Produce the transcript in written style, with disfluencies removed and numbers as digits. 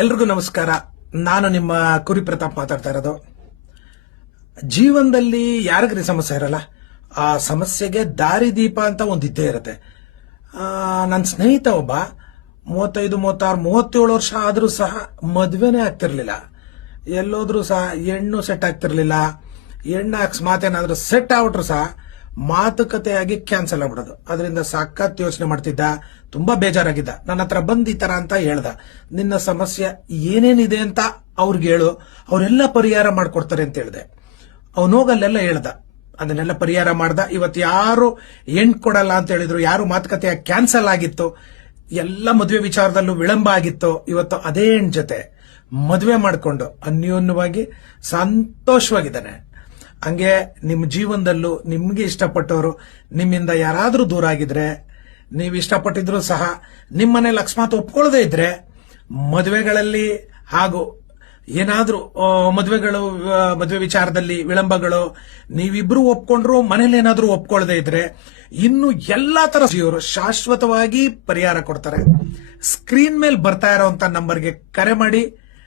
ಎಲ್ರಿಗೂ ನಮಸ್ಕಾರ. ನಾನು ನಿಮ್ಮ ಕುರಿ ಪ್ರತಾಪ್ ಮಾತಾಡ್ತಾ ಇರೋದು. ಜೀವನದಲ್ಲಿ ಯಾರಿಗ್ರಿ ಸಮಸ್ಯೆ ಇರಲ್ಲ, ಆ ಸಮಸ್ಯೆಗೆ ದಾರಿದೀಪ ಅಂತ ಒಂದಿದ್ದೇ ಇರುತ್ತೆ. ನನ್ನ ಸ್ನೇಹಿತ ಒಬ್ಬ 35, 36, 37 ವರ್ಷ ಆದ್ರೂ ಸಹ ಮದ್ವೆನೇ ಆಗ್ತಿರ್ಲಿಲ್ಲ. ಎಲ್ಲೋದ್ರೂ ಸಹ ಹೆಣ್ಣು ಸೆಟ್ ಆಗ್ತಿರ್ಲಿಲ್ಲ. ಹೆಣ್ಣು ಅಕಸ್ಮಾತ್ ಸೆಟ್ ಆಗ್ಬಿಟ್ರು ಸಹ ಮಾತುಕತೆಯಾಗಿ ಕ್ಯಾನ್ಸಲ್ ಆಗ್ಬಿಡೋದು. ಅದರಿಂದ ಸಖತ್ ಯೋಚನೆ ಮಾಡ್ತಿದ್ದ, ತುಂಬಾ ಬೇಜಾರಾಗಿದ್ದ. ನನ್ನ ಹತ್ರ ಬಂದ್ ಈ ತರ ಅಂತ ಹೇಳ್ದ, ನಿನ್ನ ಸಮಸ್ಯೆ ಏನೇನಿದೆ ಅಂತ ಅವ್ರಿಗೆ ಹೇಳು, ಅವರೆಲ್ಲ ಪರಿಹಾರ ಮಾಡ್ಕೊಡ್ತಾರೆ ಅಂತ ಹೇಳ್ದೆ. ಅವನೋಗಲ್ಲೆಲ್ಲ ಹೇಳ್ದ, ಅದನ್ನೆಲ್ಲ ಪರಿಹಾರ ಮಾಡ್ದ. ಇವತ್ತು ಯಾರು ಹೆಣ್ ಕೊಡಲ್ಲ ಅಂತ ಹೇಳಿದ್ರು, ಯಾರು ಮಾತುಕತೆ ಕ್ಯಾನ್ಸಲ್ ಆಗಿತ್ತು, ಎಲ್ಲ ಮದುವೆ ವಿಚಾರದಲ್ಲೂ ವಿಳಂಬ ಆಗಿತ್ತು, ಇವತ್ತು ಅದೇ ಹೆಣ್ ಜೊತೆ ಮದುವೆ ಮಾಡ್ಕೊಂಡು ಅನ್ಯೋನ್ಯವಾಗಿ ಸಂತೋಷವಾಗಿದ್ದಾನೆ. ಹಂಗೆ ನಿಮ್ಮ ಜೀವನದಲ್ಲೂ ನಿಮ್ಗೆ ಇಷ್ಟಪಟ್ಟವರು ನಿಮ್ಮಿಂದ ಯಾರಾದ್ರೂ ದೂರ ಆಗಿದ್ರೆ, ನೀವು ಇಷ್ಟಪಟ್ಟಿದ್ರು ಸಹ ನಿಮ್ಮನೇಲಿ ಅಕಸ್ಮಾತ್ ಒಪ್ಕೊಳ್ಳದೆ ಇದ್ರೆ, ಮದುವೆಗಳಲ್ಲಿ ಹಾಗೂ ಏನಾದ್ರೂ ಮದುವೆ ವಿಚಾರದಲ್ಲಿ ವಿಳಂಬಗಳು, ನೀವಿಬ್ರು ಒಪ್ಕೊಂಡ್ರು ಮನೇಲಿ ಏನಾದ್ರೂ ಒಪ್ಕೊಳ್ಳದೆ ಇದ್ರೆ, ಇನ್ನು ಎಲ್ಲಾ ತರ ಇವರು ಶಾಶ್ವತವಾಗಿ ಪರಿಹಾರ ಕೊಡ್ತಾರೆ. ಸ್ಕ್ರೀನ್ ಮೇಲೆ ಬರ್ತಾ ಇರೋಂತ ನಂಬರ್ಗೆ ಕರೆ ಮಾಡಿ.